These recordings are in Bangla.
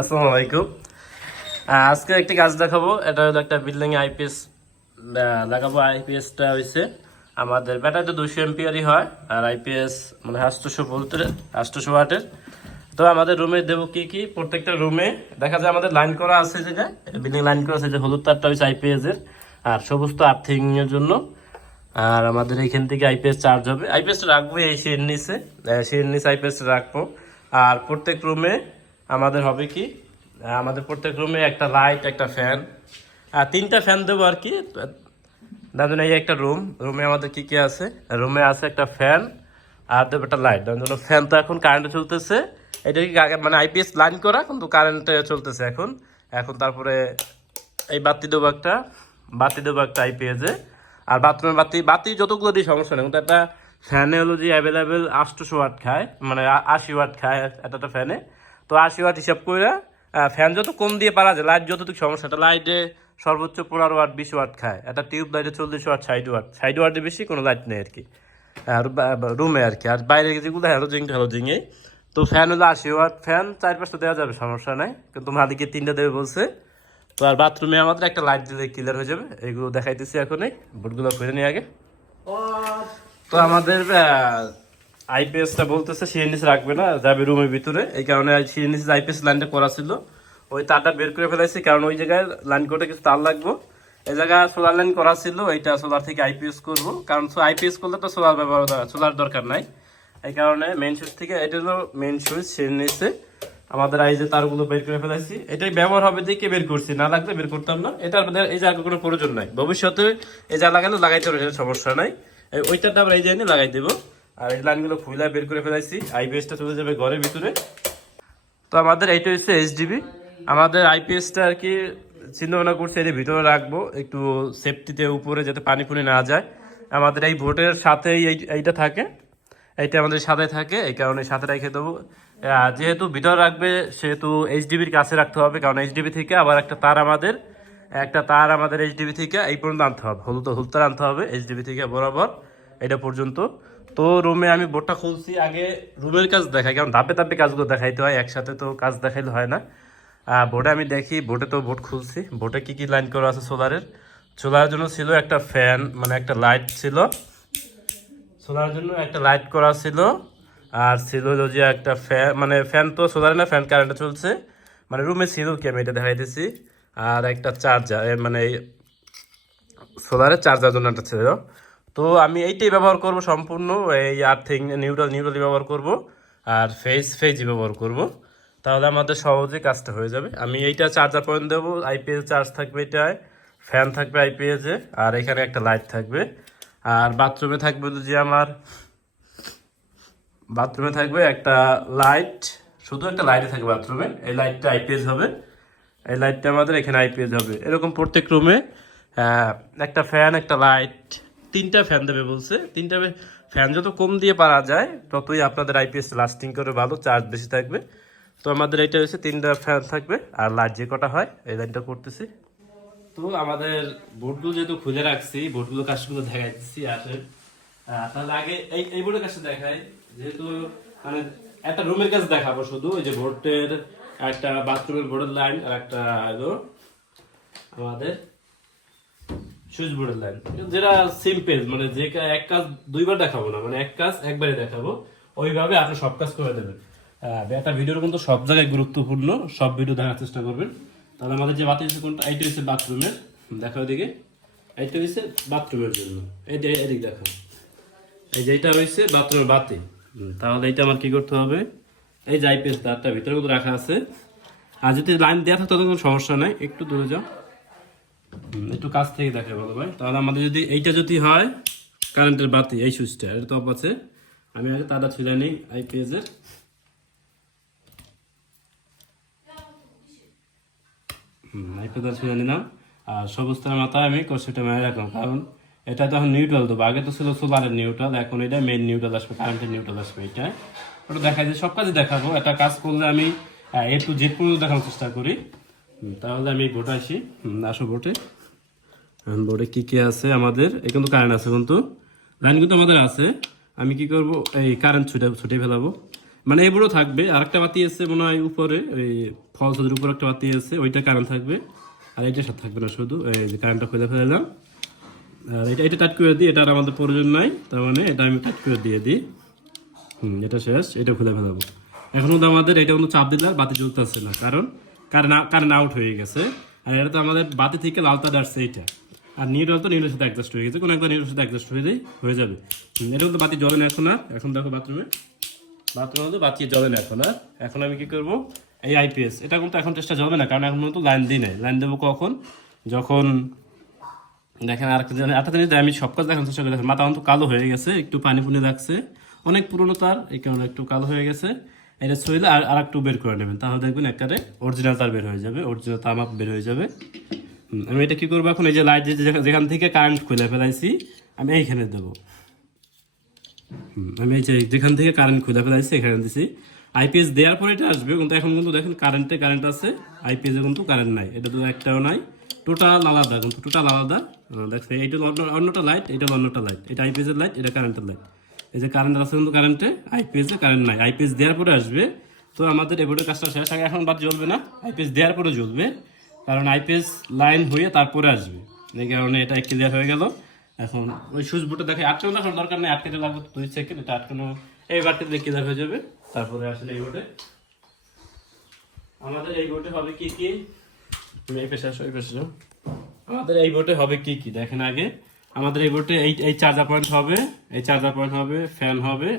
আসসালামু আলাইকুম। আজকে একটি কাজ দেখাবো। এটা হলো একটা বিল্ডিং আইপিএস লাগাবো। আইপিএসটা হয়েছে আমাদের ব্যাটারিতে দুশো এমপিয়ারই হয়, আর আইপিএস মানে আটশোশো ভোল্টের আটশোশো ওয়াটের তো আমাদের রুমে দেবো কি কি? প্রত্যেকটা রুমে দেখা যায় আমাদের লাইন করা আছে যে বিল্ডিং লাইন করা আছে যে হলুদ তারটা হয়েছে আইপিএস এর, আর সবুজ তো আর্থিং জন্য। আর আমাদের এইখান থেকে আইপিএস চার্জ হবে। আইপিএসটা রাখব এই সিঁড়ির নিচে সিঁড়ির নিচে আইপিএস রাখব। আর প্রত্যেক রুমে আমাদের হবে কি? আমাদের প্রত্যেক রুমে একটা লাইট একটা ফ্যান আর তিনটা ফ্যান দেবো আর কি। দাদুন, এই একটা রুম রুমে আমাদের কি কি আছে? রুমে আছে একটা ফ্যান আর দেবো একটা লাইট জন্য ফ্যান তো এখন কারেন্টে চলতেছে। এটা কি মানে আইপিএস লাইন করা, কিন্তু কারেন্টে চলতেছে এখন। এখন তারপরে এই বাতি দেবো একটা, বাতি দেবো একটা আইপিএসে আর বাথরুমের বাতি বাতি যতগুলো দিয়ে সমস্যা নেই। কিন্তু একটা ফ্যানে হলো যে অ্যাভেলেবেল আটশোশো ওয়াট খায় মানে আশি ওয়াট খায় একটা একটা ফ্যানে তো আশি ওয়াট হিসাব করে ফ্যান যত কম দিয়ে পারা যায় লাইট যতটুকু সমস্যা একটা লাইটে সর্বোচ্চ পনেরো ওয়াট বিশ ওয়াট খায়। একটা টিউব লাইটে চল্লিশ ওয়াট ষাট ওয়াট ষাট ওয়াটের বেশি কোনো লাইট নেই আর কি। আর রুমে আর কি। আর বাইরে যেগুলো হ্যালোজিং হ্যালোজিংয়ে তো ফ্যান হলো আশি ওয়াট ফ্যান চার পাঁচটা দেওয়া যাবে সমস্যা নাই। কিন্তু মালিকে তিনটা দেবে বলছে। তো আর বাথরুমে আমাদের একটা লাইট দিলে ক্লিয়ার হয়ে যাবে। এগুলো দেখাইতেছি এখনই। বোর্ডগুলো করে নিয়ে আগে। তো আমাদের আইপিএসটা বলতেছে সিএনএস রাখবে না, যাবে রুমের ভিতরে। এই কারণে সিএনএস আইপিএস লাইনটা করা ছিল। ওই তারটা বের করে ফেলাইছি, কারণ ওই জায়গায় লাইন করতে কিছু তার লাগবো। এই জায়গায় সোলার লাইন করা ছিল, এইটা সোলার থেকে আইপিএস করব। কারণ আইপিএস করলে তো সোলার ব্যবহার সোলার দরকার নাই। এই কারণে মেন সুইচ থেকে, এটা হলো মেন সুইচ সিএনএসে আমাদের এই যে তারগুলো বের করে ফেলাইছি, এটাই ব্যবহার হবে দেখে বের করছি, না লাগলে বের করতাম না। এটার মধ্যে এই জায়গা কোনো প্রয়োজন নাই। ভবিষ্যতে এই যা লাগালে লাগাইতে হবে সমস্যা নাই। এই ওইটারটা আমরা এই জায়গায় লাগাই দেবো। আর এই লাইনগুলো খুলে বের করে ফেলাইছি আইপিএসটা চলে যাবে ঘরের ভিতরে। তো আমাদের এইটা হচ্ছে এইচডিবি আমাদের আইপিএসটা আর কি চিন্তা ভাবনা করছি এর ভিতরে রাখব, একটু সেফটিতে উপরে যাতে পানি ফুনি না যায়। আমাদের এই ভোটের সাথেই এই এইটা থাকে, এইটা আমাদের সাথে থাকে, এই কারণে সাথে রেখে দেবো। যেহেতু ভিতরে রাখবে, সেহেতু এইচডিবির কাছে রাখতে হবে, কারণ এইচডিবি থেকে আবার একটা তার আমাদের, একটা তার আমাদের এইচডিবি থেকে এই পর্যন্ত আনতে হবে। হলুদ হলুদ তার আনতে হবে এইচডিবি থেকে বরাবর, এটা পর্যন্ত। তো রুমে আমি বোর্ডটা খুলছি, আগে রুমের কাজ দেখাই, কারণ ধাপে ধাপে কাজগুলো দেখাইতে হয়, একসাথে তো কাজ দেখাইলে হয় না। বোর্ডে আমি দেখি, বোর্ডে তো বোর্ড খুলছি। বোর্ডে কি কি লাইন করা আছে সোলারের? সোলারের জন্য ছিল একটা ফ্যান মানে একটা লাইট ছিল। সোলারের জন্য একটা লাইট করা ছিল। আর ছিল যে একটা ফ্যান মানে ফ্যান তো সোলারে না ফ্যান কারেন্টে চলছে। মানে রুমে ছিল, কি আমি এটা দেখাইতেছি। আর একটা চার্জার মানে সোলারের চার্জার জন্য একটা ছিল। তো আমি এইটাই ব্যবহার করব সম্পূর্ণ, এই আর্থিং নিউট্রাল নিউট্রালি ব্যবহার করব, আর ফেস, ফেজই ব্যবহার করব। তাহলে আমাদের সহজে কাজটা হয়ে যাবে। আমি এইটা চার্জার পয়েন্ট দেবো আইপিএস চার্জ থাকবে এটায় ফ্যান থাকবে আইপিএসে আর এখানে একটা লাইট থাকবে। আর বাথরুমে থাকবে যে আমার বাথরুমে থাকবে একটা লাইট শুধু একটা লাইটে থাকবে বাথরুমে এই লাইটটা আইপিএস হবে। এই লাইটটা আমাদের এখানে আইপিএস হবে। এরকম প্রত্যেক রুমে একটা ফ্যান একটা লাইট তিনটা ফ্যান দেবে বলছে। তিনটা ফ্যান যত কম দিয়ে পারা যায়, ততই আপনাদের আইপিএস লাস্টিং করে ভালো চার্জ বেশি থাকবে। তো আমাদের এটা হচ্ছে তিনটা ফ্যান থাকবে, আর লাইট যে কটা হয়, এই লাইনটা করতেছি। তো আমাদের বোর্ডগুলো যেহেতু খুলে রাখছি বোর্ডগুলো কাজগুলো দেখাইতেছি আসেন তাহলে আগে এই এই বোর্ডের কাছে দেখাই, যেহেতু মানে একটা রুমের কাছে দেখাবো শুধু ওই যে বোর্ডের একটা বাথরুমের বোর্ডের লাইন আর একটা আমাদের। সুইচ বোর্ডের লাইন যেটা সিম্পল মানে যে এক কাজ দুইবার দেখাবো না মানে এক কাজ একবারে দেখাবো। ওইভাবে আপনি সব কাজ করে দেবেন। একটা ভিডিওর কিন্তু সব জায়গায় গুরুত্বপূর্ণ, সব ভিডিও দেখার চেষ্টা করবেন। তাহলে আমাদের যে বাতি হচ্ছে কোনটা? এইটা হচ্ছে বাথরুমের দেখো ওদিকে এইটা হচ্ছে বাথরুমের জন্য। এই যে এদিক দেখো। এই যে এইটা হয়েছে বাথরুমের বাতি। তাহলে এইটা আমার কি করতে হবে? এই যে আইপিএস তারটা ভিতরে কিন্তু রাখা আছে। আর যদি লাইন দেওয়া থাকতো তাহলে কোনো সমস্যা নাই। একটু দূরে যাও। একটু কাছ থেকে দেখে ভালো ভাই। তাহলে আমাদের যদি এইটা যদি হয় কারেন্টের বাতি, এই সুইচটা এটা তো অফ আছে। আমি আগে তারটা ছিল নিই আইপিএস এর। আইপিএস ছিল নিলাম। আর সবুজ মাথায় আমি কষিটা মেরে রাখলাম, কারণ এটা তখন নিউট্রাল দেবো আগে তো ছিল সোলারের নিউট্রাল এখন এটা মেইন নিউট্রাল আসবে কারেন্টের নিউট্রাল আসবে এটা ওটা দেখা যায় সব কাজে দেখাবো। একটা কাজ করলে আমি এ টু জেড পর্যন্ত দেখানোর চেষ্টা করি। তাহলে আমি বোটে আসি। আসো বোটে বোর্ডে কি কি আছে আমাদের? এই কিন্তু কারেন্ট আছে কিন্তু। লাইন কিন্তু আমাদের আছে। আমি কি করব? এই কারেন্ট ছুটে ছুটে ফেলাবো। মানে বড় থাকবে। আর একটা বাতি আছে মনে হয় উপরে। ওই ফলসের উপরে একটা বাতি আছে। ওইটা কারেন্ট থাকবে। আর এইটার সাথে থাকবে না শুধু। এই যে কারেন্টটা খুলে ফেলাম আর এটা এটা টাট করে দিই। এটা আর আমাদের প্রয়োজন নাই। তার মানে এটা আমি টাট করে দিয়ে দিই। হুম, এটা শেষ। এটা খুলে ফেলাবো। এখন কিন্তু আমাদের এটা কিন্তু চাপ দিলে বাতি বাতি আসছে না। কারণ কারেন্ট কারেন্ট আউট হয়ে গেছে। আর এটা তো আমাদের বাতি থেকে লাল তার আসছে এইটা। আর নিউট্রাল তো নিউট্রাল সাথে অ্যাডজাস্ট হয়ে গেছে। কোনো একটা নিউট্রাল সাথে অ্যাডজাস্ট হয়ে হয়ে যাবে। এটা কিন্তু বাতি জ্বলে না এখন আর। এখন দেখো বাথরুমে বাথরুমে কিন্তু বাতি জ্বলে না এখন আর। এখন আমি কি করব? এই আইপিএস এটা কিন্তু এখন চেষ্টা যাবে না, কারণ এখন তো লাইন দিই নাই। লাইন দেবো কখন? যখন দেখেন আর একটা জিনিস- আমি সব কাজ দেখার চেষ্টা করে। দেখেন মাথা কিন্তু কালো হয়ে গেছে, একটু পানি পুনি লাগছে। অনেক পুরনো তার, এই কারণে একটু কালো হয়ে গেছে। এটা ছইলে আর আর একটু বের করে নেবেন। তাহলে দেখবেন একবারে অরিজিনাল তার বের হয়ে যাবে অরিজিনাল তামাপ বের হয়ে যাবে। আমি এটা কি করব এখন? এই যে লাইট যেখান থেকে কারেন্ট খুলে ফেলাইছি আমি এইখানে দেবো। আমি এই যে যেখান থেকে কারেন্ট খুলে ফেলাইছি এখানে দিছি। আইপিএস দেওয়ার পরে এটা আসবে কিন্তু এখন কিন্তু দেখেন কারেন্টে কারেন্ট আছে আইপিএস কিন্তু কারেন্ট নাই। এটা তো একটাও নাই টোটাল আলাদা কিন্তু টোটাল আলাদা। আহ, দেখছেন এইটা অন্য- অন্যটা লাইট এটা অন্যটা লাইট এটা আইপিএস এর লাইট এটা কারেন্টের লাইট এই যে কারেন্ট আছে কিন্তু কারেন্টে আইপিএস কারেন্ট নাই। আইপিএস দেওয়ার পরে আসবে। তো আমাদের এবোর্ডের কাজটা শেষ আগে এখন বাদ জ্বলবে না। আইপিএস দেওয়ার পরে জ্বলবে। কারণ আইপিএস লাইন হয়ে তারপরে আসবে। এই কারণে এটা ক্লিয়ার হয়ে গেল। এখন ওই সুইচ বোর্ডে দেখে আটকানো দেখার দরকার নেই। আটকে লাগবে দুই সেকেন্ড এটা আটকানো এই বাড়িতে ক্লিয়ার হয়ে যাবে। তারপরে আসলে এই বোর্ডে আমাদের এই বোর্ডে হবে কি কি? এই পেশে এই পেশে আমাদের এই বোর্ডে হবে কি কি? দেখেন আগে। আমাদের এই বোর্ডে এই এই চার্জার পয়েন্ট হবে, এই চার্জার পয়েন্ট হবে ফ্যান হবে,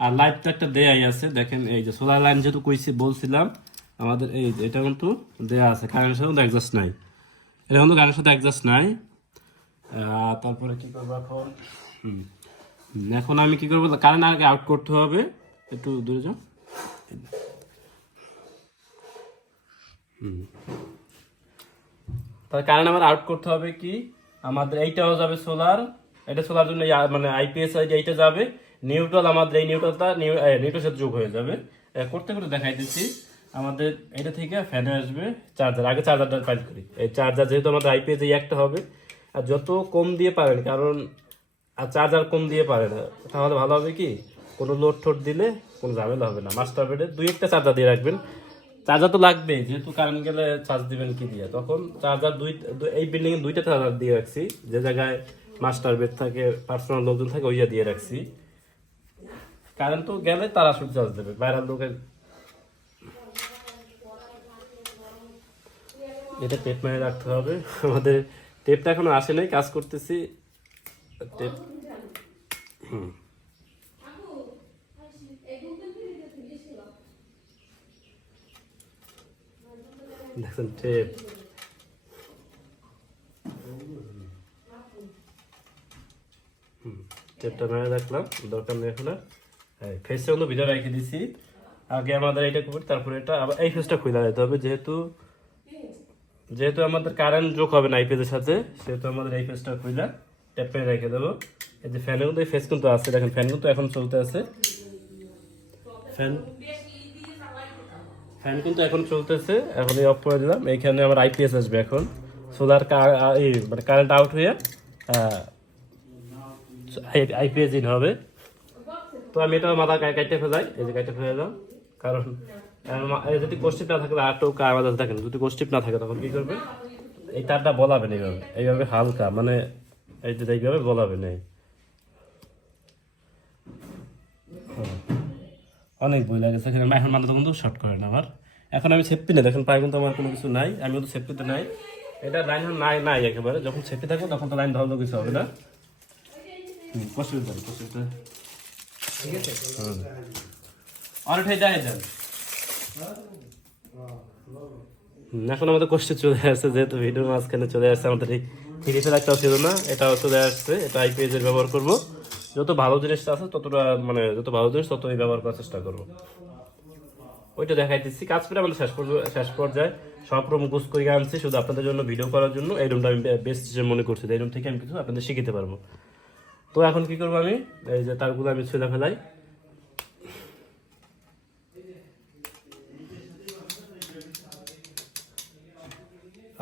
আর লাইট তো একটা দেয়াই আছে। দেখেন এই যে সোলার লাইন যেহেতু কইছি, বলছিলাম, আমাদের এই এটা কিন্তু দেয়া আছে কারেন্টের সাথে অ্যাডজাস্ট নাই। এটা কিন্তু কারেন্টের সাথে অ্যাডজাস্ট নাই। তারপরে কি করব এখন? এখন আমি কি করব? কারেন্ট আগে আউট করতে হবে। একটু দূরে যাও। তাহলে কারেন্ট আমার আউট করতে হবে কি? আমাদের এইটাও যাবে সোলার এটা সোলার জন্য মানে আইপিএস এইটা যাবে নিউট্রাল আমাদের এই নিউট্রালটা নিউট্রাল সাথে যোগ হয়ে যাবে। করতে করতে দেখাই দিচ্ছি আমাদের এটা থেকে ফ্যানে আসবে চার্জার আগে চার্জারটা কাজ করি। এই চার্জার যেহেতু আমাদের আইপিএস এই একটা হবে, আর যত কম দিয়ে পারেন, কারণ আর চার্জার কম দিয়ে পারে না, তাহলে ভালো হবে কি? কোনো লোড টোড দিলে কোনো ঝামেলা হবে না। মাস্টার বেডে দুই একটা চার্জার দিয়ে রাখবেন চার্জার তো লাগবে যেহেতু কারেন্ট গেলে চার্জ দিবেন কি দিয়ে? তখন চার্জার দুই এই বিল্ডিং এ দুইটা চার্জার দিয়ে রাখছি। যে জায়গায় মাস্টার বেড থাকে পার্সোনাল লোকজন থাকে ওইয়া দিয়ে রাখছি। কারেন্ট তো গেলে তারা শুধু চার্জ দেবে, বাইরের লোকের। এটা টেপ মেরে রাখতে হবে। আমাদের টেপটা এখনও আসে নাই, কাজ করতেছি। টেপ হুম। দেখেন টেপ। টেপটা মেরে রাখলাম, দরকার নেই এখন ফেসটা কিন্তু ভিডিও রেখে দিছি। আগে আমাদের এটা করি তারপরে এটা আবার এই ফেসটা খুলে দিতে হবে, যেহেতু যেহেতু আমাদের কারেন্ট যোগ হবে না আইপিএস এর সাথে, সেহেতু আমাদের এই ফেসটা খুলে টেপ মেরে রেখে দেবো। এই যে ফ্যানের কিন্তু এই ফেস কিন্তু আছে, দেখেন ফ্যান কিন্তু এখন চলতে আছে। ফ্যান ফ্যান কিন্তু এখন চলতেছে, এখন অফ করে দিলাম। এইখানে আমার আইপিএস আসবে এখন। সোলার মানে কারেন্ট আউট হয়ে আইপিএস ইন হবে। তো আমি এটা মাথা কাটতে ফেলাই। এই যে কাটতে ফেলাম কারণ এই যদি কোষ্টিপ না থাকে আটও আমাদের দেখেন, যদি কোষ্টিপ না থাকে, তখন কি করবে? এই তারটা বলাবেন এইভাবে। এইভাবে হালকা মানে এই এইভাবে বলাবেন এই অনেক বই লাগেছে এখানে এখন মাথা কিন্তু শর্ট করে না আমার। এখন আমি সেফটি নেই দেখেন পায়ে কিন্তু আমার কোনো কিছু নাই আমি কিন্তু সেফটিতে নাই। এটা লাইন নাই নাই একেবারে। যখন সেফটি থাকবে তখন তো লাইন ধরলেও কিছু হবে না। হুম কষ্ট দেন কষ্ট ঠিক আছে। হুম। অনেক যায় যান এখন আমাদের কষ্টে চলে আসছে যেহেতু ভিডিওর মাঝখানে চলে আসছে আমাদের এই ফ্রিজের একটাও ছিল না এটাও চলে আসছে এটা আইপিএস এর ব্যবহার করব। যত ভালো জিনিস আছে, ততটা মানে যত ভালো জিনিস, ততই ব্যবহার করার চেষ্টা করব। ওইটা দেখাই দিচ্ছি কাজ করে আমাদের শেষ শেষ পর্যায়ে সব রুম গুছ করে আনছি। শুধু আপনাদের জন্য ভিডিও করার জন্য। এই রুমটা আমি বেস্ট হিসেবে মনে করছি, এই রুম থেকে আমি কিছু আপনাদের শিখিতে পারব। তো এখন কি করব আমি? এই যে তারগুলো আমি ছুঁড়ে ফেলাই।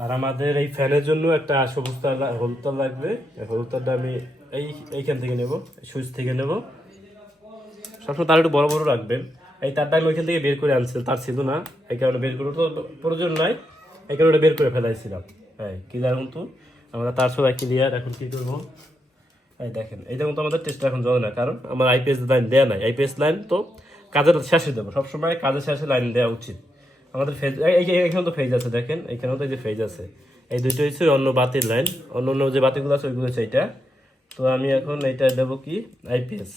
আর আমাদের এই ফ্যানের জন্য একটা সবুজ তার হলুদ তার লাগবে। হলুদ তারটা আমি এই, এইখান থেকে নেব সুইচ থেকে নেব। সবসময় তার একটু বড় বড় রাখবেন। এই তারটা আমি ওইখান থেকে বের করে আনছিলাম, তার ছিল না। এই কারণে বের করে তো প্রয়োজন নাই। এই কারণে বের করে ফেলাইছিলাম। হ্যাঁ ক্লিয়ার কিন্তু আমরা তার সবাই ক্লিয়ার এখন কী করব? এই দেখেন এইটা কিন্তু আমাদের টেস্টটা এখন জ্বলে না। কারণ আমার আইপিএস লাইন দেওয়া নাই। আইপিএস লাইন তো কাজের শেষে দেবো। সবসময় কাজের শেষে লাইন দেওয়া উচিত। আমাদের ফেজ এখানে তো ফেজ আছে, দেখেন। এখানেও তো এই যে ফেজ আছে। এই দুইটা হচ্ছে অন্য বাতির লাইন অন্য অন্য যে বাতিগুলো আছে, ওইগুলো হচ্ছে এইটা। তো আমি এখন এইটা দেবো কি? আইপিএস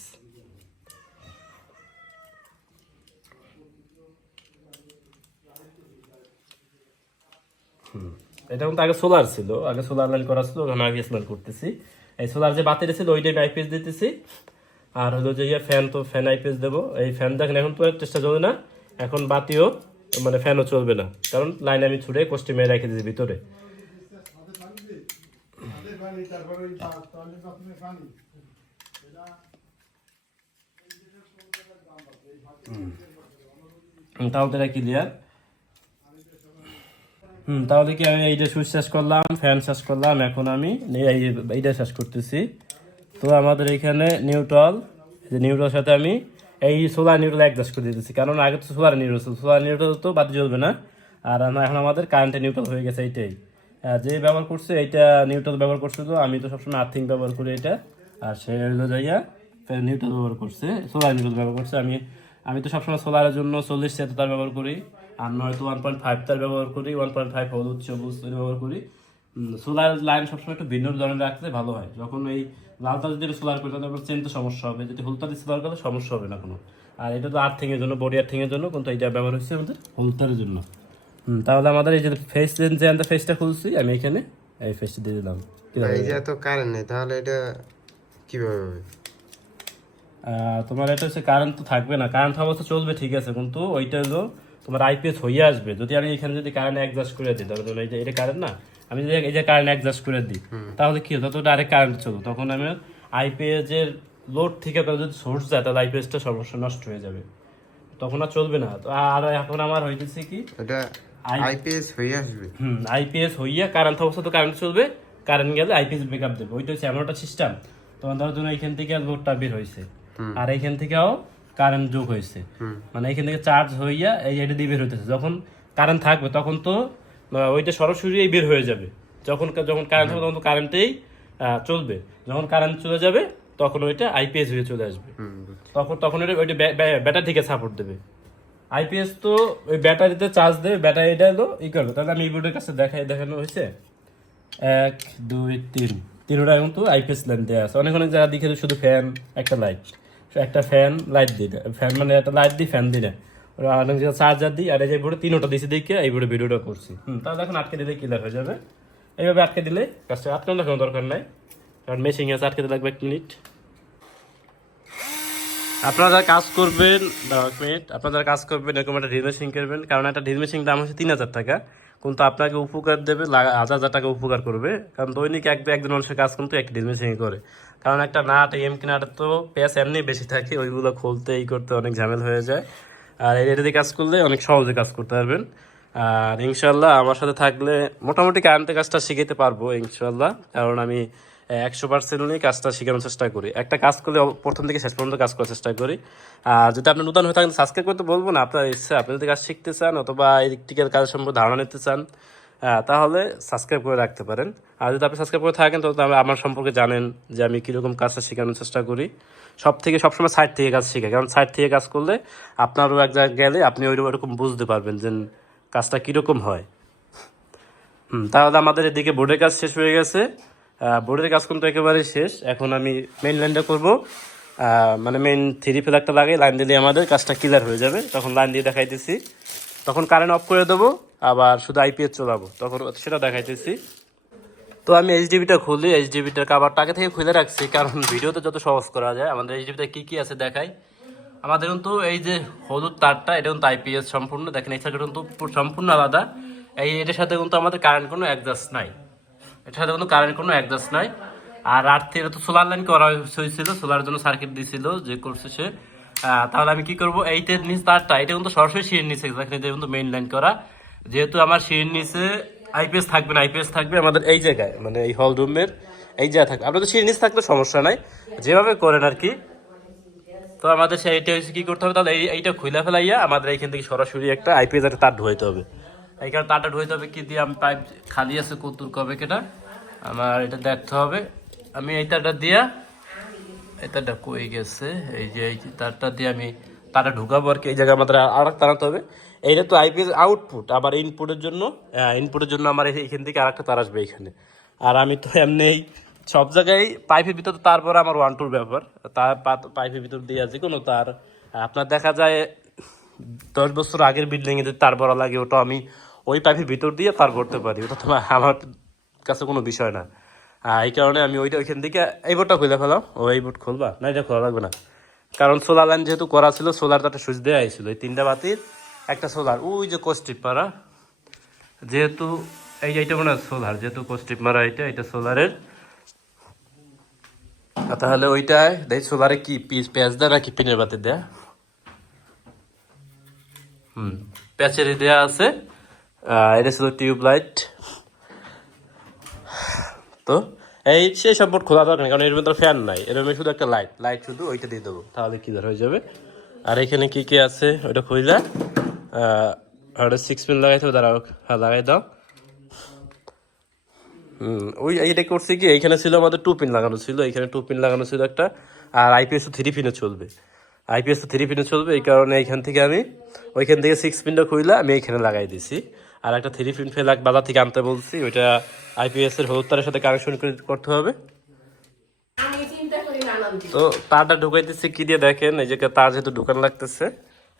এটা কিন্তু আগে সোলার ছিল। আগে সোলার লাইন করা ছিল, ওখানে আগে লাইন করতেছি। এই সোলার যে বাতিটা ছিল ওইটাই আমি আইপিএস দিতেছি। আর হলো যে ইয়ে ফ্যান তো ফ্যান আইপিএস দেবো। এই ফ্যান দেখেন, এখন তো চেষ্টা চলবে না। এখন বাতিও মানে ফ্যানও চলবে না। কারণ লাইন আমি ছুড়ে কস্টিমে রেখে দিয়েছি ভিতরে। হুম, তাহলে তো এটা ক্লিয়ার হুম তাহলে কি আমি এইটা সুইচ শেষ করলাম ফ্যান শেষ করলাম এখন আমি এই- এইটা শেষ করতেছি। তো আমাদের এখানে নিউট্রাল যে নিউট্রাল সাথে আমি এই সোলার নিউট্রাল অ্যাডজাস্ট করে দিতেছি। কারণ আগে তো সোলার নিউট্রাল সোলার নিউট্রাল তো বাদ জ্বলবে না। আর এখন আমাদের কারেন্টে নিউট্রাল হয়ে গেছে এইটাই। যে ব্যবহার করছে এইটা নিউট্রাল ব্যবহার করছে তো আমি তো সবসময় আর্থিং ব্যবহার করি এটা। আর সে হলো যাইয়া নিউট্রাল ব্যবহার করছে সোলার নিউট্রাল ব্যবহার করছে। আমি আমি তো সবসময় সোলারের জন্য চল্লিশ সেট তার ব্যবহার করি আর নয়তো ওয়ান পয়েন্ট ফাইভ তার ব্যবহার করি ওয়ান পয়েন্ট ফাইভ হলুদ সবুজ ব্যবহার করি। সোলার লাইন সবসময় একটু ভিন্ন ধরনের রাখলে ভালো হয়। যখন এই লালটা যদি সোলার করি তাহলে চেন তো সমস্যা হবে। যদি দিয়ে সোলার করলে সমস্যা হবে না কোনো। আর এটা তো আর্থিংয়ের জন্য বডি আর্থিংয়ের জন্য কিন্তু এটা ব্যবহার হচ্ছে আমাদের হলুদারের জন্য। হুম, তাহলে আমাদের এই যে ফেস যে আমরা ফেসটা খুলছি আমি এখানে এই ফেসটা দিয়ে দিলাম। এই যে এত কারেন্ট নেই তাহলে এটা কীভাবে হবে? তোমার এটা হচ্ছে কারেন্ট তো থাকবে না কারেন্ট অবস্থা চলবে ঠিক আছে কিন্তু ওইটা হলো তোমার আইপিএস হয়ে আসবে। যদি আমি এখানে যদি কারেন্ট অ্যাডজাস্ট করে দিই তাহলে ধরো এই যে এটা কারেন্ট না? আমি যদি এই যে কারেন্ট অ্যাডজাস্ট করে দিই তাহলে কি হতো? ডাইরেক্ট কারেন্ট চলবে। তখন আমি আইপিএস এর লোড থেকে যদি সোর্স যায় তাহলে আইপিএসটা সমস্যা নষ্ট হয়ে যাবে। তখন আর চলবে না। তো আর এখন আমার হইতেছে কি এটা আইপিএস হয়ে আসবে। হুম আইপিএস হইয়া কারেন্ট অবস্থা তো কারেন্ট চলবে কারেন্ট গেলে আইপিএস ব্যাকআপ দেবে। হচ্ছে এমন একটা সিস্টেম তোমার ধরো জন্য এইখান থেকে লোডটা বের হয়েছে। আর এইখান থেকেও কারেন্ট যোগ হয়েছে। মানে এইখান থেকে চার্জ হইয়া এই এটা দিয়ে বের হইতেছে। যখন কারেন্ট থাকবে তখন তো ওইটা সরাসরি বের হয়ে যাবে। যখন যখন কারেন্ট থাকবে তখন তো কারেন্টেই চলবে। যখন কারেন্ট চলে যাবে তখন ওইটা আইপিএস হয়ে চলে আসবে। তখন তখন ওইটা ব্যাটারি থেকে সাপোর্ট দেবে। আইপিএস তো ওই ব্যাটারিতে চার্জ দেবে ব্যাটারিটা হলো ই করবে তাহলে আমি এই কাছে দেখাই, দেখানো হয়েছে। এক, দুই, তিন। তিনটা কিন্তু আইপিএস লাইন দেওয়া আছে। অনেক অনেক জায়গা দেখে শুধু ফ্যান একটা লাইট একটা ফ্যান লাইট দিই ফ্যান মানে একটা লাইট দিই ফ্যান দিই না ওরা অনেক জায়গায় চার্জার দিই, আর এই যে বোর্ডে তিনটা দিয়েছি দেখে এই বোর্ডে ভিডিওটা করছি। হুম, তাহলে এখন আটকে দিলে ক্লিয়ার হয়ে যাবে। এইভাবে আটকে দিলে কাজটা আটকানো দেখানো দরকার নাই। কারণ মেশিং আছে, আটকে দিলে লাগবে এক মিনিট আপনারা কাজ করবেন এক মিনিট আপনারা কাজ করবেন, এরকম একটা ড্রিল মেশিন করবেন কারণ একটা ড্রিল মেশিন দাম হচ্ছে তিন হাজার টাকা। কিন্তু আপনাকে উপকার দেবে হাজার হাজার টাকা উপকার করবে। কারণ দৈনিক এক একজন মানুষের কাজ কিন্তু একটা ড্রিল মেশিন করে। কারণ একটা নাট এম কি তো পেঁয়াজ এমনি বেশি থাকে, ওইগুলো খুলতে এই করতে অনেক ঝামেল হয়ে যায়। আর এটা কাজ করলে অনেক সহজে কাজ করতে পারবেন। আর ইনশাল্লাহ আমার সাথে থাকলে মোটামুটি কারেন্টের কাজটা শিখাইতে পারব ইনশাল্লাহ কারণ আমি একশো পার্সেন্ট নিয়ে কাজটা শেখানোর চেষ্টা করি। একটা কাজ করলে প্রথম থেকে শেষ পর্যন্ত কাজ করার চেষ্টা করি। আর যদি আপনি নতুন হয়ে থাকেন সাবস্ক্রাইব করতে বলব না, আপনার ইচ্ছা, আপনি যদি কাজ শিখতে চান অথবা ইলেকট্রিক্যাল কাজের সম্পর্কে ধারণা নিতে চান তাহলে সাবস্ক্রাইব করে রাখতে পারেন। আর যদি আপনি সাবস্ক্রাইব করে থাকেন আপনি আমার সম্পর্কে জানেন যে আমি কীরকম কাজটা শেখানোর চেষ্টা করি। সব থেকে সবসময় সাইড থেকে কাজ শেখাই কারণ সাইড থেকে কাজ করলে আপনারও এক জায়গায় গেলে আপনি ওই রকম বুঝতে পারবেন যে কাজটা কীরকম হয়। হুম, তাহলে আমাদের এদিকে বোর্ডের কাজ শেষ হয়ে গেছে। বোর্ডের কাজ কিন্তু একেবারে শেষ। এখন আমি মেইন লাইনটা করব। মানে মেইন থ্রি ফ্ল্যাগটা লাগে লাইন দিলে আমাদের কাজটা ক্লিয়ার হয়ে যাবে। তখন লাইন দিয়ে দেখাইতেছি। তখন কারেন্ট অফ করে দেবো, আবার শুধু আইপিএস চলাবো। তখন সেটা দেখাইতেছি। তো আমি এইচডিবিটা খুলি। এইচডিবিটার কাভারটা আগে থেকে খুলে রাখছি, কারণ ভিডিওতে যত সহজ করা যায়, আমাদের এইচডিবিতে কী কী আছে দেখাই। আমাদের কিন্তু এই যে হলুদ তারটা, এটা কিন্তু আইপিএস সম্পূর্ণ। দেখেন এই সাইডটা কিন্তু সম্পূর্ণ আলাদা। এই এটার সাথে কিন্তু আমাদের কারেন্ট কোনো অ্যাডজাস্ট নাই। এটার সাথে কিন্তু কারেন্ট কোনো অ্যাডজাস্ট নাই। আর আট থেকে তো সোলার লাইন করা হয়েছিল সোলার জন্য সার্কিট দিছিল যে করছে সে। তাহলে আমি কি করব? এইটার নিচ তারটা এটা কিন্তু সরাসরি সিঁড়ির নিচে দেখেন এটা কিন্তু মেইন লাইন করা। যেহেতু আমার সিঁড়ির নিচে আইপিএস থাকবে না আইপিএস থাকবে আমাদের এই জায়গায় মানে এই হল রুমের এই জায়গায় থাকবে। আপনাদের সিঁড়ির নিচ থাকলে সমস্যা নাই, যেভাবে করেন আর কি। তো আমাদের সেইটা হচ্ছে কি করতে হবে? তাহলে এই, এইটা খুলে ফেলাইয়া আমাদের এইখান থেকে সরাসরি একটা আইপিএস একটা তার ঢুয়াইতে হবে। কারণে তারটা ঢুয়াইতে হবে, কি দিয়ে আমি পাইপ খালি আছে কতুর কবে কেটা আমার এটা দেখতে হবে। আমি এই তারটা দিয়া, এই তারটা কই গেছে? এই যে এই যে তারটা দিয়ে আমি তারটা ঢুকাবো আর কি, এই জায়গায় আমাদের আর টানাতে হবে। এইটা তো আইপিএস আউটপুট আবার ইনপুটের জন্য ইনপুটের জন্য আমার এই- এইখান থেকে আর তার আসবে এখানে আর আমি তো এমনি সব জায়গায় পাইপের ভিতর তারপর আমার ওয়ান টুর ব্যাপার তার পাইপের ভিতর দিয়ে আছে কোনো তার। আপনার দেখা যায়, দশ বছর আগের বিল্ডিং এ তার বড় লাগে, ওটা আমি ওই পাইপের ভিতর দিয়ে পার করতে পারি, ওটা তোমার আমার কাছে কোনো বিষয় না। এই কারণে আমি ওইটা ওইখান থেকে এই বোর্ডটা খুলে ফেলাম। ও এই বোর্ড খুলবা? না, এটা খোলা লাগবে না। কারণ সোলার লাইন যেহেতু করা ছিল সোলার একটা সুইচ দেওয়া হয়েছিল। এই তিনটা বাতির, একটা সোলার ওই যে কোস্টিপ পাড়া যেহেতু এই এইটা মনে হয় সোলার যেহেতু কোস্টিপ মারা এটা এটা সোলারের তাহলে ওইটায়, দেখি সোলারে কি পিস, প্যাচ দেয় নাকি পিনের বাতি দেয়া? হুম, প্যাচেরই দেয়া আছে। এটা ছিল টিউব লাইট তো এই সেই সব বোর্ড খোলা দরকার কারণ এর মধ্যে ফ্যান নাই। এর শুধু একটা লাইট লাইট শুধু ওইটা দিয়ে দেবো, তাহলে ক্লিয়ার হয়ে যাবে। আর এখানে কি কি আছে? ওইটা খুইলা। আর সিক্স পিন লাগাইতে হবে, দাঁড়াও হ্যাঁ লাগাই দাও। ওই এইটা করছি কি, এইখানে ছিল আমাদের টু পিন লাগানো ছিল, এইখানে টু পিন লাগানো ছিল একটা। আর আইপিএস তো থ্রি পিনে চলবে। আইপিএস তো থ্রি পিনে চলবে, এই কারণে এইখান থেকে আমি, ওইখান থেকে সিক্স পিনটা খুইলা, আমি এইখানে লাগাই দিছি। আর একটা থ্রি পিন ফেলাক বাজার থেকে আনতে বলছি ওইটা আইপিএস এর হলুদ তারের সাথে কানেকশন করতে হবে। তো তারটা ঢুকাইতেছি কি দিয়ে দেখেন এই যে তার যেহেতু দোকান লাগতেছে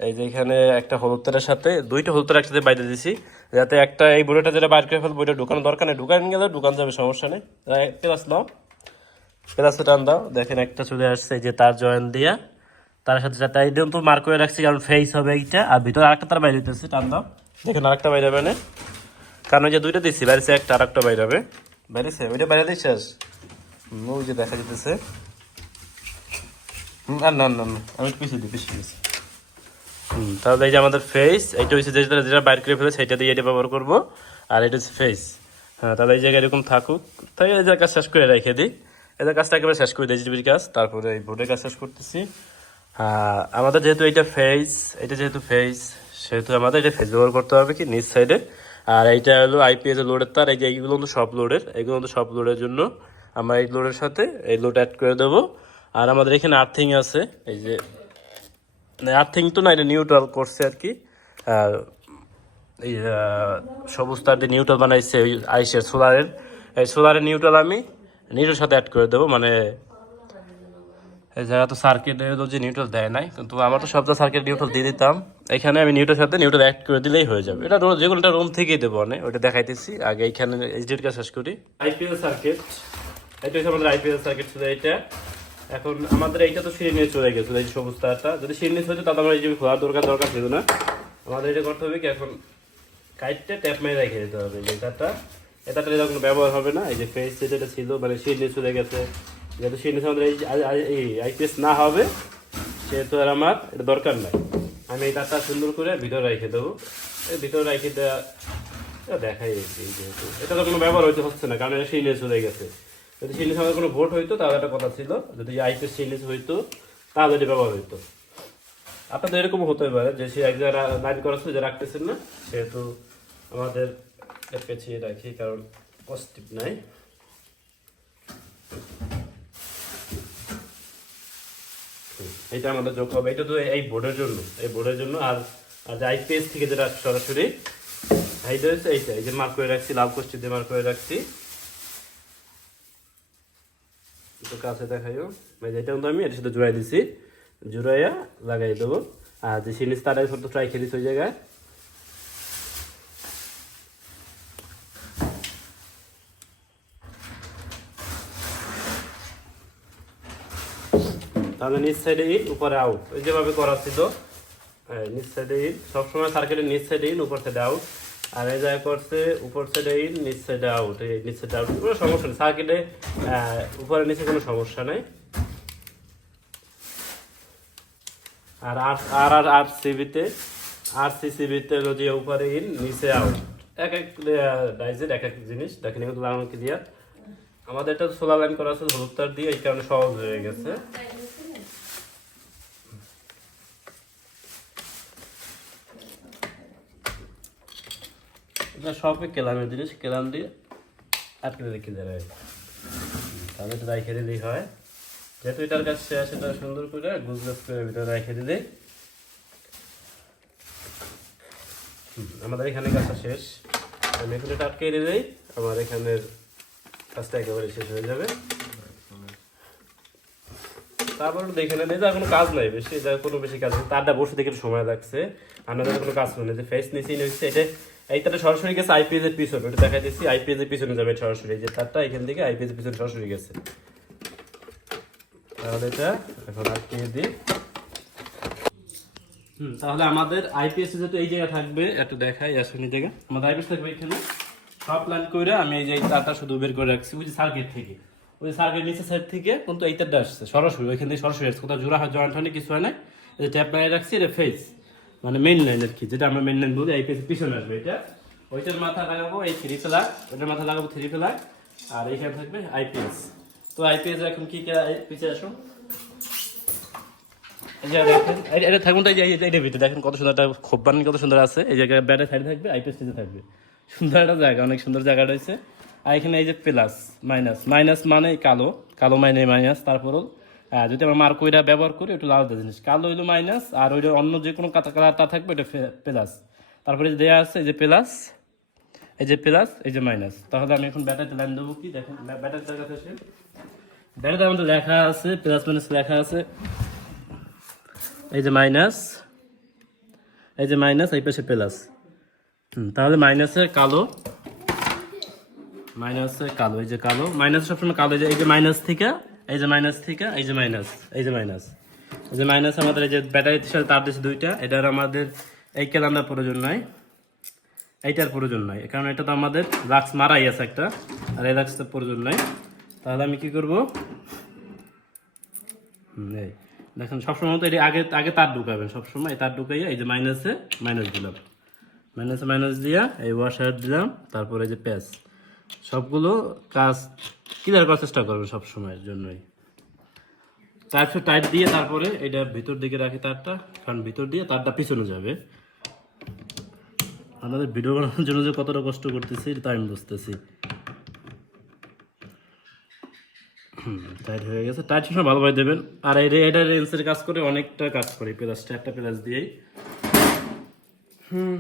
এই যে এখানে একটা হলুদ তারের সাথে দুইটা হলুদ তার একসাথে বাইরে দিছি যাতে একটা এই বুড়োটা যেটা বাইর করে ফেলব ওইটা ঢুকানো দরকার নেই। ঢুকান গেলে ঢুকান যাবে সমস্যা নেই। প্লাস নাও। প্লাসে টান দাও। দেখেন একটা চলে আসছে এই যে তার জয়েন দিয়া। তার সাথে সাথে এই তো মার্ক করে রাখছি কারণ ফেস হবে এইটা আর ভিতরে আরেকটা তার বাইরে দিতেছে টান দাও। দেখেন আরেকটা বাইরে হবে কারণ ওই যে দুইটা দিচ্ছি বাইরেছে একটা আরেকটা বাইরে হবে। বাইরেছে? ওইটা বাইরে দিচ্ছিস হুম, ওই যে দেখা যেতেছে। আর না না না আমি পিছিয়ে দিই পিছিয়ে দিচ্ছি হুম তাহলে এই যে আমাদের ফেস হচ্ছে যেটা যেটা বাইর করে ফেলে সেটা দিয়ে এটা ব্যবহার করব। আর এটা হচ্ছে ফেস হ্যাঁ তাহলে এই জায়গায় এরকম থাকুক। তাই এই কাজ শেষ করে রেখে দিই। এদের কাজটা একেবারে শেষ করে দিই জিবির কাজ। তারপরে এই বোর্ডের কাজ শেষ করতেছি। হ্যাঁ আমাদের যেহেতু এটা ফেস এটা যেহেতু ফেস সেহেতু আমাদের এটা ফেস ব্যবহার করতে হবে কি, নিচ সাইডে আর এইটা হলো আইপিএস লোডের তার, এই যে এইগুলো কিন্তু সব লোডের এগুলো কিন্তু সব লোডের জন্য আমরা এই লোডের সাথে এই লোড অ্যাড করে দেবো। আর আমাদের এখানে আর্থিং আছে, এই যে আর্থিং তো না, এটা নিউট্রাল করছে আর কি। আর এই সবুজ তার দিয়ে নিউট্রাল বানাইছে ওই আইসের সোলারের এই সোলারের নিউট্রাল আমি নিউট্রাল সাথে অ্যাড করে দেবো মানে জায়গা তো সার্কিট যে নিউট্রাল দেয় নাই কিন্তু আমার তো সব সার্কিট নিউট্রাল দিয়ে দিতাম। এখানে আমি নিউট্রাল সাথে নিউট্রাল অ্যাড করে দিলেই হয়ে যাবে। এটা রো- যে কোনোটা রুম থেকেই দেবো অনেক, ওটা দেখাইতেছি। আগে এখানে এইচডির কাজ শেষ করি। আইপিএল সার্কিট এটা হচ্ছে আমাদের আইপিএল সার্কিট ছিল এইটা। এখন আমাদের এইটা তো সিঁড়ি নিয়ে চলে গেছে এই সবুজ তারটা। যদি সিঁড়ি নিয়ে হতো তাহলে আমার এই যে খোলার দরকার দরকার ছিল না। আমাদের এটা করতে হবে কি, এখন কাইটটা ট্যাপ মেরে রেখে দিতে হবে, এই তারটা। এটা কোনো ব্যবহার হবে না, এই যে ফেস যেটা ছিল মানে সিঁড়ি নিয়ে চলে গেছে। যেহেতু নিয়ে আমাদের এই আইপিএস না হবে, সেহেতু আর আমার এটা দরকার নাই। আমি এই তারটা সুন্দর করে ভিতরে রেখে দেবো। এই ভিতরে রেখে দেওয়া দেখাই যেহেতু। এটা তো কোনো ব্যবহার হইতে হচ্ছে না, কারণ এটা সিরিজ হয়ে গেছে। যদি সিরিজ আমাদের কোনো ভোট হইতো, তাহলে একটা কথা ছিল, যদি আইপিএস সিরিজ হইতো, তাহলে এটা ব্যবহার হইতো। আপনাদের এরকম হতে পারে যে সে এক জায়গায় লাইন করা যে রাখতেছেন না, সেহেতু আমাদের পেছিয়ে রাখি, কারণ পজিটিভ নাই হুম, এটা আমাদের যোগ হবে। এটা তো এই বোর্ডের জন্য। এই বোর্ডের জন্য আর আর যে পেজ থেকে যেটা সরাসরি, এইটা হচ্ছে এইটা। এই যে মার্ক করে রাখছি লাভ কোষ্ঠী দিয়ে মার্ক করে রাখছি। একটু কাছে দেখাইও। এটা কিন্তু আমি, এটার সাথে জোড়াই দিছি। জোড়াইয়া লাগাই দেবো। আর যে সিনিস তারা ছোট ট্রাই খেলিস ওই জায়গায়। তাহলে নিচ সাইডে ইন উপরে আউট ওই যেভাবে করা ছিল হ্যাঁ, নিচ সাইডে ইন সবসময় সার্কেলের নিচ সাইডে ইন উপর সাইডে আউট আর এই জায়গায় করছে উপর সাইডে ইন নিচ সাইডে আউট এই নিচ সাইডে আউট কোনো সমস্যা নেই। সার্কেটে উপরে নিচে কোনো সমস্যা নেই। আর আর আর আর সিবিতে আর সিসিবিতে হলো যে উপরে ইন নিচে আউট এক এক ডাইজের এক এক জিনিস। দেখেন এগুলো লাগানো ক্লিয়ার আমাদের এটা সোলার লাইন করা আছে হলুদ তার দিয়ে এই কারণে সহজ হয়ে গেছে। এটা সবই কেলামের জিনিস কেলাম দিয়ে আটকে রেখে দেবে তাহলে তো রাইখে দিলেই হয়। যেহেতু এটার কাছে শেষ সেটা সুন্দর করে গুজগাছ করে ভিতরে রেখে দিলে। আমাদের এখানে কাজটা শেষ। আমি এখন এটা আটকে দিলেই আমার এখানের কাজটা একেবারে শেষ হয়ে যাবে। তারপর দেখে নেন যে কোনো কাজ নাই বেশি এটা কোনো বেশি কাজ নেই। তারটা বসে দেখে সময় লাগছে। আপনাদের কোনো কাজ নেই যে ফেস নিচেই নিচ্ছে এটা এইটাটা সরাসরি গেছে আইপিএস এর পিছনে ওটা দেখা দিচ্ছি আইপিএস এর পিছনে যাবে সরাসরি, এই যে তারটা, এখান থেকে আইপিএস এর পিছনে সরাসরি গেছে। তাহলে এটা এখন আটকে দিই? হুম, তাহলে আমাদের আইপিএস যেহেতু এই জায়গায় থাকবে, একটু দেখাই আসেন এই জায়গা আমাদের আইপিএস থাকবে এখানে। সব প্ল্যান করে আমি এই যে তারটা শুধু বের করে রাখছি যে সার্কিট থেকে। ওই সার্কিট নিচের সাইড থেকে কিন্তু এই তারটা আসছে, সরাসরি, ওইখান থেকে সরাসরি আসছে। কোথাও জোড়া হয় জয়েন্ট হয়নি কিছু হয় না এই যে ট্যাপ লাগিয়ে রাখছি, এটা ফেস মানে মেইন লাইন আর কি, যেটা আমরা মেইন লাইন বলি আইপিএস পিছনে আসবে এটা। ওইটার মাথা লাগাবো এই থ্রি ফেলার ওইটার মাথা লাগাবো থ্রি ফেলার আর এইখানে থাকবে আইপিএস তো আইপিএস এখন কি কি পিছিয়ে আসো এই যে দেখেন এটা এই ভিতরে কত সুন্দর একটা কত সুন্দর আছে। এই জায়গায় থাকবে থাকবে। সুন্দর একটা জায়গা, অনেক সুন্দর জায়গা রয়েছে। আর এখানে এই যে প্লাস মাইনাস মাইনাস মানে কালো কালো মাইনে মাইনাস তারপরও যদি আমরা মার্কইটা ব্যবহার করি একটু আলাদা জিনিস। কালো হইল মাইনাস আর ওইটা অন্য যে কোনো কাতা কালারটা থাকবে এটা প্লাস তারপরে দেওয়া আছে, এই যে প্লাস এই যে প্লাস এই যে মাইনাস তাহলে আমি এখন ব্যাটারিতে লাইন দেবো কি? দেখেন ব্যাটারিটার কাছে এসে ব্যাটারিতে আমাদের লেখা আছে প্লাস মাইনাস লেখা আছে। এই যে মাইনাস এই যে মাইনাস এই পাশে প্লাস তাহলে মাইনাসে কালো মাইনাসে কালো, এই যে কালো। মাইনাস সবসময় কালো, এই যে মাইনাস থেকে এই যে মাইনাস থেকে, এই যে মাইনাস এই যে মাইনাস এই যে মাইনাস আমাদের এই যে ব্যাটারি সাথে তার দিচ্ছে দুইটা, এটার আমাদের এই কেলামটার প্রয়োজন নাই। এইটার প্রয়োজন নাই, কারণ এটা তো আমাদের লাক্স মারাই আছে একটা, আর এই লাক্সটার প্রয়োজন নাই। তাহলে আমি কি করব? এই। দেখেন, সবসময় তো এটি আগে আগে তার ঢুকাবেন, সবসময় তার ঢুকাইয়া এই যে মাইনাসে মাইনাস দিলাম। মাইনাসে মাইনাস দিয়া এই ওয়াশার দিলাম, তারপরে এই যে প্যাচ সবগুলো কাজ ক্লিয়ার করার চেষ্টা করবেন সবসময়ের জন্যই। তারপর টাইট দিয়ে তারপরে এটা ভিতর দিকে রাখি তারটা কারণ ভিতর দিয়ে তারটা পিছনে যাবে। আমাদের ভিডিও বানানোর জন্য যে কতটা কষ্ট করতেছি, এটা আমি বুঝতেছি। টাইট হয়ে গেছে। টাইট সবসময় ভালোভাবে দেবেন। আর এই এটা রেন্সের কাজ করে অনেকটা কাজ করে। প্লাসটা একটা প্লাস দিয়েই। হুম।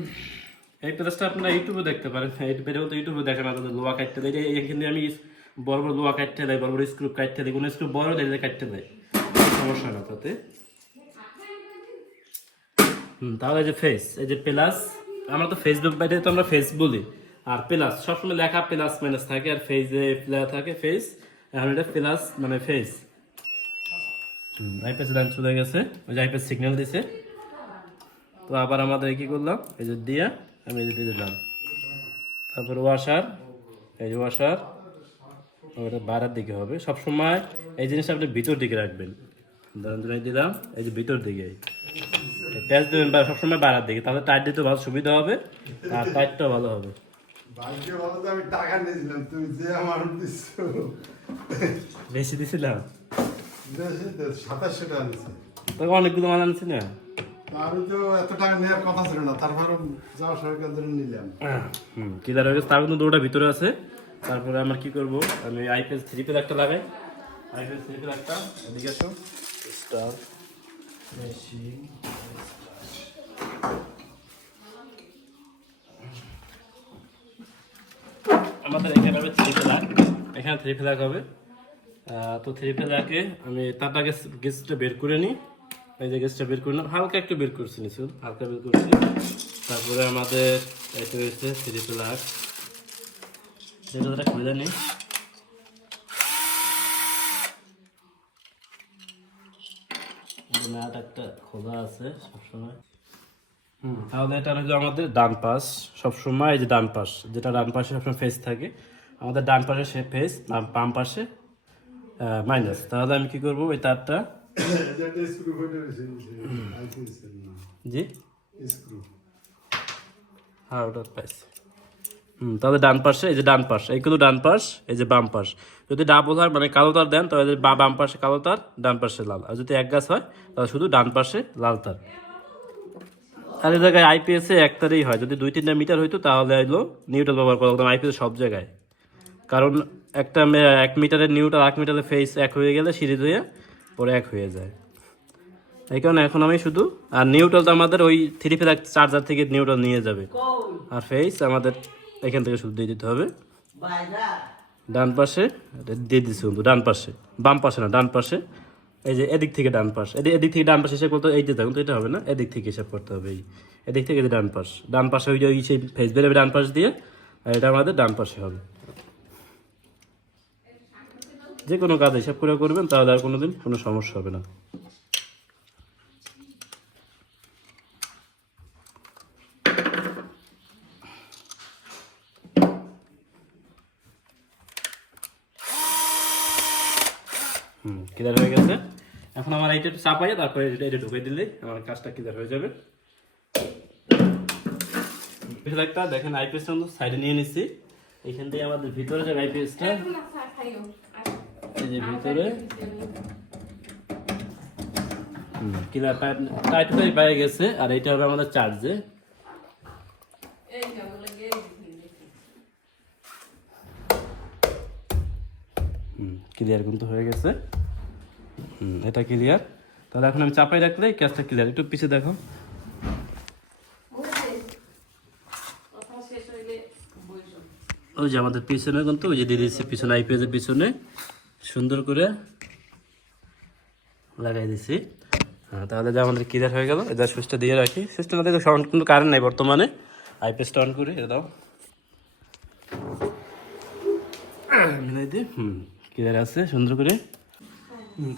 এই প্লাসটা আপনারা ইউটিউবে দেখতে পারেন। বেরিয়ে তো ইউটিউবে দেখেন আপনাদের লোয়া কাটতে দেয়। এখানে আমি বড় বড় লোয়া কাটতে দেয়, বড় বড় স্ক্রুপ কাটতে দেয়। কোনো স্ক্রুপ বড় দিলে কাটতে দেয়। সমস্যা না তাতে। হুম, তাহলে যে ফেস এই যে প্লাস আমরা তো ফেসবুক বাইরে তো আমরা ফেস বলি। আর প্লাস সবসময় লেখা প্লাস মাইনাস থাকে। আর ফেসে লেখা থাকে ফেস এখন এটা প্লাস মানে ফেস হুম আইপিএস লাইন চলে গেছে। ওই যে আইপিএস সিগন্যাল দিছে। তো আবার আমাদের কি করলাম? এই যে দিয়া। আমি দিয়ে দিলাম। তারপর ওয়াশার এই যে ওয়াশার ওটা বাড়ার দিকে হবে। সবসময় এই জিনিসটা আপনি ভিতর দিকে রাখবেন। ধরেন ধরে দিলাম এই যে ভিতর দিকে। প্যাচ দেবেন বা সবসময় বাড়ার দিকে। তাহলে টাইট দিতে ভালো সুবিধা হবে আর টাইটটাও ভালো হবে। বেশি দিছিলাম? অনেকগুলো মাল আনছি না? আমি তো এত টাকা নেওয়ার কথা না হয়ে গেছে তার কিন্তু দুটোটা ভিতরে আছে। তারপরে আমার কি করব? আমি আইপিএস থ্রি পেল একটা লাগাই। আইপিএস থ্রি আমাদের এখানে হবে থ্রি এখানে থ্রি ফেলাক হবে। তো থ্রি ফেলাকে আমি তারটা গ্যাস গ্যাসটা বের করে নিই। এই যে গ্যাসটা বের করে নিলাম হালকা একটু বের করছি নিচু হালকা বের করছি। তারপরে আমাদের এটা হয়েছে থ্রি সেটা খুলে নিই নাট একটা খোলা আছে সবসময়। হুম, তাহলে এটা আমাদের ডান পাশ। এই যে যেটা ডান পাশে সবসময় ফেস থাকে। আমাদের ডান পাশে সে ফেস বাম পাশে মাইনাস তাহলে আমি কি করব? ওই তারটা জি? হ্যাঁ হুম ডান পাশে, এই যে ডান পাশ এইগুলো ডান পাশ, এই যে বাম পাশ। যদি ডাবল হয় মানে কালো তার দেন, তাহলে বাম পাশে কালো তার, ডান পাশে লাল। আর যদি এক গাছ হয়, তাহলে শুধু ডান পাশে লাল তার। আর এই জায়গায় আইপিএস এ একটারই হয়। যদি দুই তিনটা মিটার হইতো, তাহলে হলো নিউট্রাল ব্যবহার করা হতো আইপিএস সব জায়গায়। কারণ একটা এক মিটারের নিউট্রাল এক মিটারের ফেস এক হয়ে গেলে সিরিজ হয়ে পরে এক হয়ে যায়। এই কারণে এখন আমি শুধু, আর নিউট্রাল তো আমাদের ওই থ্রি ফ্ল্যাগ চার্জার থেকে নিউট্রাল নিয়ে যাবে। আর ফেস আমাদের এখান থেকে শুধু দিয়ে দিতে হবে। ডান পাশে, দিয়ে দিচ্ছি কিন্তু ডান পাশে। বাম পাশে না, ডান পাশে। এই যে এদিক থেকে ডান পাশ। এদিক এদিক থেকে ডান পাশে হিসাব করতে এই যে দেখুন তো এটা হবে না। এদিক থেকে হিসাব করতে হবে, এই। এদিক থেকে ডান পাশ। ডান পাশে ওই যে ওই সেই ফেস বেরোবে ডান পাশ দিয়ে, আর এটা আমাদের ডান পাশে হবে। যে কোনো কাজ হিসাব করে করবেন, তাহলে আর কোনোদিন কোনো সমস্যা হবে না। হুম ক্লিয়ার হয়ে গেছে? এখন আমার এইটা একটু চাপাইয়ে তারপরে এটা ঢুকে দিলে আমার কাজটা ক্লিয়ার হয়ে যাবে। একটা, দেখেন আইপিএসটা সাইডে নিয়ে নিচ্ছি এখান থেকে আমাদের ভিতরে যে আইপিএসটা যে ভিতরে। ক্লিয়ার টাইট করে পেয়ে গেছে, আর এটা হবে আমাদের চার্জে। ক্লিয়ার কিন্তু হয়ে গেছে। এটা ক্লিয়ার তাহলে এখন আমি চাপাই রাখলে ক্যাশটা ক্লিয়ার একটু পিছিয়ে দেখো। ওই যে আমাদের পিছনে কিন্তু, ওই যে দিয়ে দিচ্ছি পিছনে, আইপিএস এর পিছনে। সুন্দর করে লাগাই দিছি। হ্যাঁ তাহলে যে আমাদের ক্লিয়ার হয়ে গেল। এটা সুইচটা দিয়ে রাখি। সুইচটা দেখো সাউন্ড কিন্তু কারেন্ট নাই বর্তমানে। আইপিএসটা অন করি, এটা দাও। মিলাই আছে, সুন্দর করে।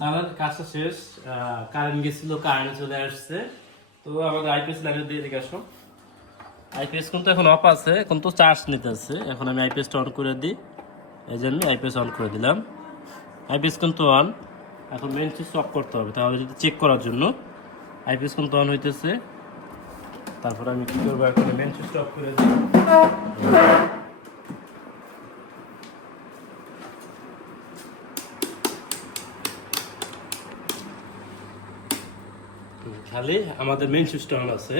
তাহলে কাজটা শেষ। কারেন্ট গেছিল কারেন্ট চলে আসছে। তো আমাদের আইপিএস লাইনে দিয়ে দিকে আসো। আইপিএস কিন্তু এখন অফ আছে, এখন তো চার্জ নিতেছে। এখন আমি আইপিএসটা অন করে দিই। এই জন্য আইপিএস অন করে দিলাম। আইপিএস কিন্তু অন এখন মেন সুইচ অফ করতে হবে, তাহলে যদি চেক করার জন্য। আইপিএস কিন্তু অন হইতেছে। তারপর আমি করব এখন? মেন সুইচটা অফ করে খালি আমাদের মেন সুইচটা অন আছে।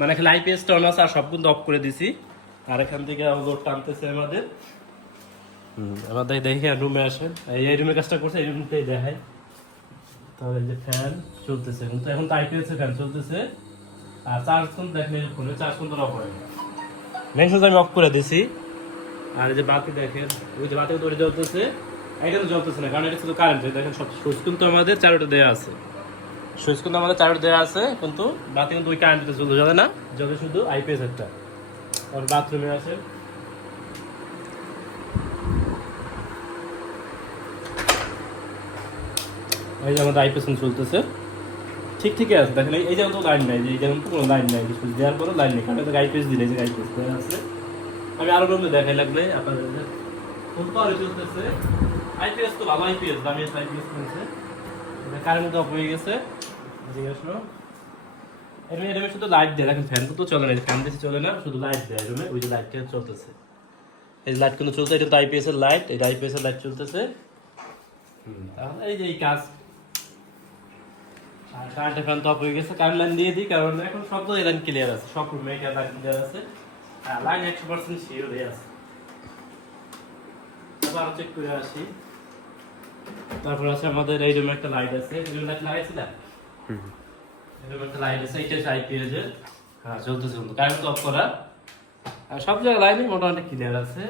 মানে খালি আইপিএসটা অন আছে আর সব কিন্তু অফ করে দিছি। আর এখান থেকে লোড টানতেছে আমাদের। হুম, আমাদের দেখে রুমে আসেন। এই এই রুমে কাজটা করছে এই রুমটাই দেখায়। তাহলে যে ফ্যান চলতেছে কিন্তু এখন তো আইপিএস এর ফ্যান চলতেছে। আর চার্জ কিন্তু দেখেন এই ফোনে চার্জ কিন্তু অফ হয় মেন সুইচ আমি অফ করে দিছি। আর এই যে বাতি দেখেন ওই যে বাতি ওটা জ্বলতেছে। তো জ্বলতেছে না কারণ এটা শুধু কারেন্ট দেখেন সব সুইচ কিন্তু আমাদের চারোটা দেওয়া আছে। সুইচ কিন্তু আমাদের চারোটা দেওয়া আছে কিন্তু বাতি কিন্তু ওই কারেন্টে জ্বলে জ্বলে না। জ্বলে শুধু আইপিএস একটা। আর বাথরুমে আছে। এই যে আমাদের আইপিএস চলতেছে। ঠিক ঠিকই আছে, দেখেন এই- যেমন তো লাইন নাই এই যেমন তো কোনো লাইন নাই কিছু দেওয়ার পরে লাইন নেই, কারণ এটা আইপিএস দিলে যে আইপিএস দেওয়া আছে। আমি আরও রুমে দেখাই লাগলে আপনাদের খুব ভালো চলতেছে। আইপিএস তো ভালো আইপিএস দামি আইপিএস কিনছে। কারেন্ট অফ হয়ে গেছে। জিজ্ঞেস করো এর এর শুধু লাইট দেয়, দেখেন ফ্যান তো চলে না ফ্যান বেশি চলে না, শুধু লাইট দেয় রুমে, ওই যে লাইটটা চলতেছে। এই লাইট কিন্তু চলছে, এটা তো আইপিএস এর লাইট এই আইপিএস এর লাইট চলতেছে। তাহলে এই যে এই কাজ আর কারেন্টের ফ্যান তো অফ হয়ে গেছে। কারেন্ট লাইন দিয়ে দিই কারণ এখন সব তো লাইন ক্লিয়ার আছে সব রুমে লাইন ক্লিয়ার আছে আর লাইন একশো পার্সেন্ট শিওর হয়ে আছে। আবার চেক করে আসি। তারপর আছে আমাদের এই রুমে একটা লাইট আছে। এই রুমে লাইট লাগাইছিলাম এরকম একটা লাইট আছে এইটা আইপিএস এর হ্যাঁ চলতেছে কিন্তু। কারেন্ট অফ করা। আর সব জায়গায় লাইনই মোটামুটি ক্লিয়ার আছে।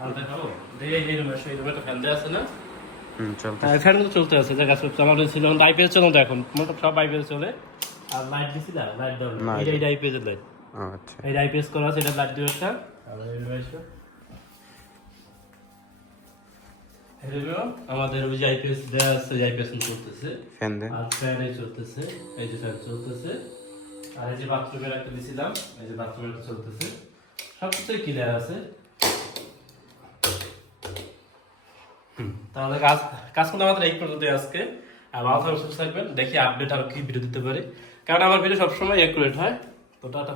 আর দেখাবো? দেখি এই রুমে এই রুমে একটা ফ্যান দেওয়া আছে না। ফ্যান কিন্তু চলতে আছে জায়গা সব আমার ছিল আইপিএস চলুন তো এখন মোটামুটি সব আইপিএস চলে। আর লাইট দিছি না লাইট দাও এটা এটা আইপিএস এর লাইট আচ্ছা। এই আইপিএস করা আছে এটা লাইট দিও একটা আমাদের ওই যে আইপিএস দেওয়া আছে আইপিএস চলতেছে। ফ্যান দেন আর ফ্যান এই চলতেছে এই যে ফ্যান চলতেছে। আর এই যে বাথরুমের একটা দিছিলাম এই যে বাথরুমের চলতেছে। সব কিছুই ক্লিয়ার আছে। তাহলে কাজ কাজ করতে আমাদের এই পর্যন্ত আজকে। ভালো থাকবেন, সুস্থ থাকবেন। দেখি আপডেট আর কি ভিডিও দিতে পারি। কারণ আমার ভিডিও সবসময় অ্যাকুরেট হয়। তো টাটা।